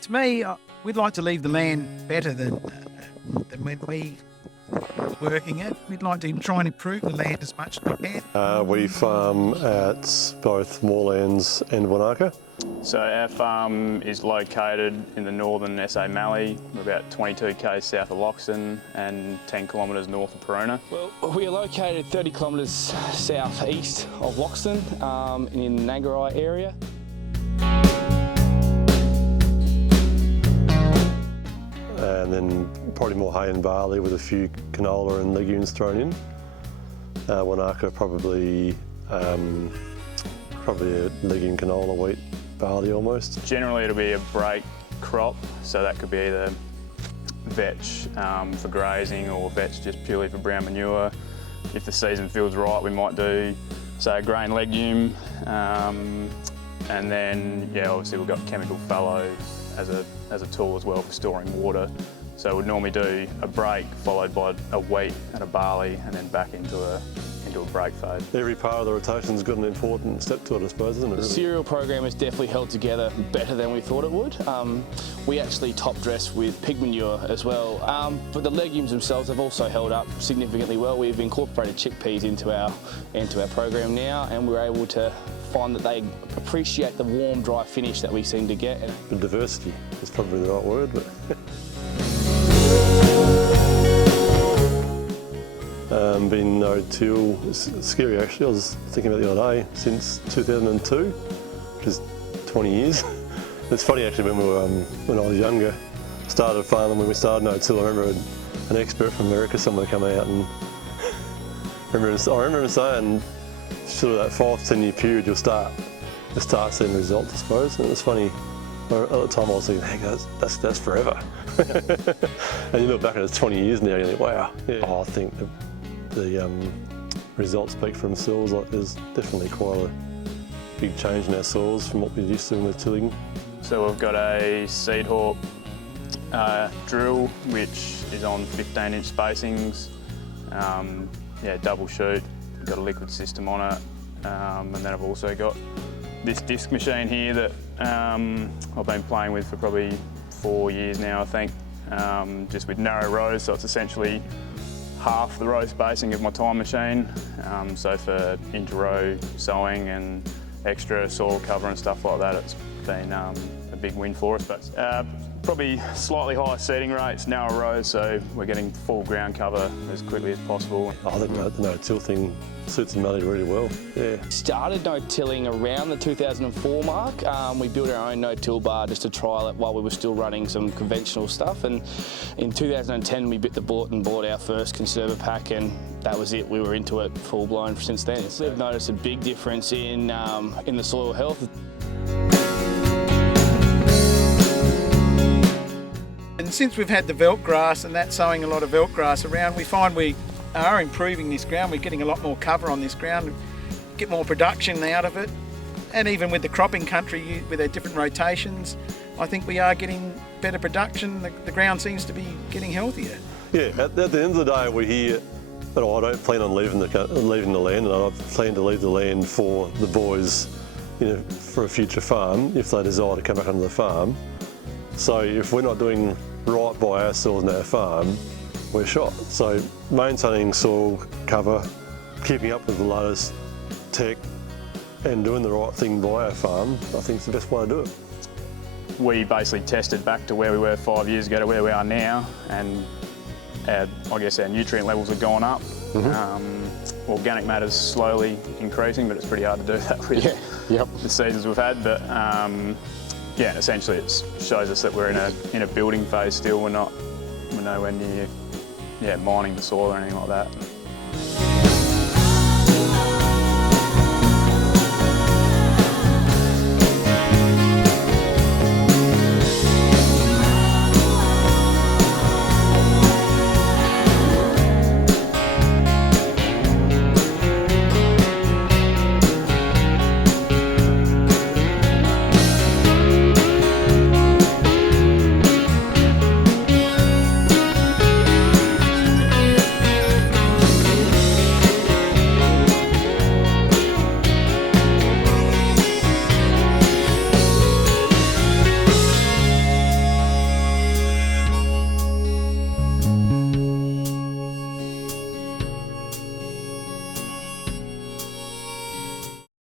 To me, we'd like to leave the land better than when we working it. We'd like to try and improve the land as much as we can. We farm at both Moorlands and Wanaka. So our farm is located in the northern SA Mallee. We're about 22 k's south of Loxton and 10 kilometres north of Peruna. Well, we are located 30 kilometres southeast of Loxton in the Nangarai area. And then probably more hay and barley with a few canola and legumes thrown in. Wanaka probably a legume, canola, wheat, barley almost. Generally it'll be a break crop, so that could be either vetch for grazing or vetch just purely for brown manure. If the season feels right, we might do, say, a grain legume. And then, yeah, obviously we've got chemical fallow as a tool as well for storing water. So we'd normally do a break followed by a wheat and a barley and then back into a break phase. Every part of the rotation's got an important step to it, I suppose, isn't it? The cereal program is definitely held together better than we thought it would. We actually top dress with pig manure as well, but the legumes themselves have also held up significantly well. We've incorporated chickpeas into our program now, and we're able to find that they appreciate the warm, dry finish that we seem to get. The diversity is probably the right word, but been no-till, it's scary actually. I was thinking about it the other day, since 2002, which is 20 years. It's funny actually, when I was younger, started farming, when we started no-till, I remember an expert from America, someone come out and I remember him saying, sort of that 5 to 10 year period, you'll start seeing results, I suppose. And it was funny, at the time I was thinking, hey guys, that's forever. And you look back and it's 20 years now, and you think, wow. Yeah. I think the results speak for themselves. Like, there's definitely quite a big change in our soils from what we're used to with tilling. So we've got a Seedhawk drill, which is on 15-inch spacings. Yeah, double shoot. We've got a liquid system on it, and then I've also got this disc machine here that I've been playing with for probably 4 years now, I think, just with narrow rows, so it's essentially half the row spacing of my time machine. So for inter-row sowing and extra soil cover and stuff like that, it's been a big win for us. But probably slightly higher seeding rates, narrow rows, so we're getting full ground cover as quickly as possible. I think the no-till thing suits the mallee really well. Yeah. Started no-tilling around the 2004 mark. We built our own no-till bar just to trial it while we were still running some conventional stuff. And in 2010, we bit the bullet and bought our first conserver pack, and that was it. We were into it full blown since then. We've noticed a big difference in the soil health. And since we've had the veld grass and that, sowing a lot of veld grass around, we find we are improving this ground. We're getting a lot more cover on this ground, get more production out of it. And even with the cropping country, with their different rotations, I think we are getting better production. The ground seems to be getting healthier. Yeah, at the end of the day, we're here, but I don't plan on leaving the land, and I plan to leave the land for the boys, for a future farm, if they desire to come back onto the farm. So if we're not doing right by ourselves and our farm, we're shot. So maintaining soil cover, keeping up with the latest tech and doing the right thing by our farm, I think is the best way to do it. We basically tested back to where we were 5 years ago to where we are now, and I guess our nutrient levels have gone up. Mm-hmm. Organic matter's slowly increasing, but it's pretty hard to do that with the seasons we've had. But yeah, essentially it shows us that we're in a building phase still. We're nowhere near mining the soil or anything like that.